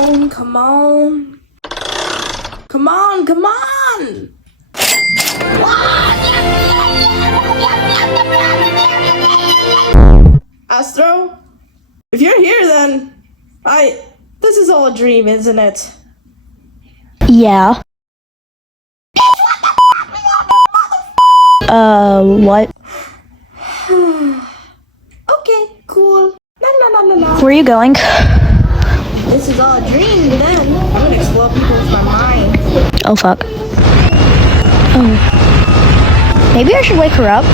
on, come on. Come on, come on! Astro? If you're here then, this is all a dream, isn't it? Yeah. What? Okay, cool. La. Where are you going? This is all a dream then. I'm gonna explore people with my mind. Oh, fuck. Oh. Maybe I should wake her up.